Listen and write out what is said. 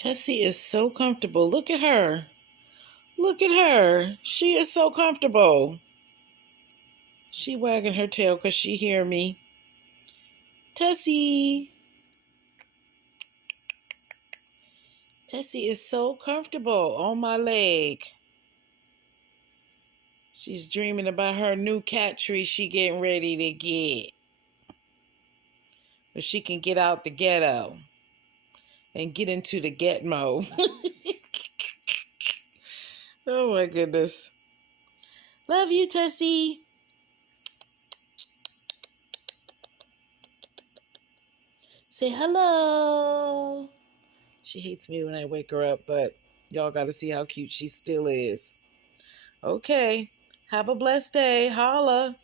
Tessie is so comfortable. Look at her. Look at her. She is so comfortable. She wagging her tail because she hear me. Tessie. Tessie is so comfortable on my leg. She's dreaming about her new cat tree she getting ready to get. But she can get out the ghetto and get into the get mode. Oh my goodness. Love you, Tessie. Say hello. She hates me when I wake her up, but y'all got to see how cute she still is. Okay. Have a blessed day. Holla.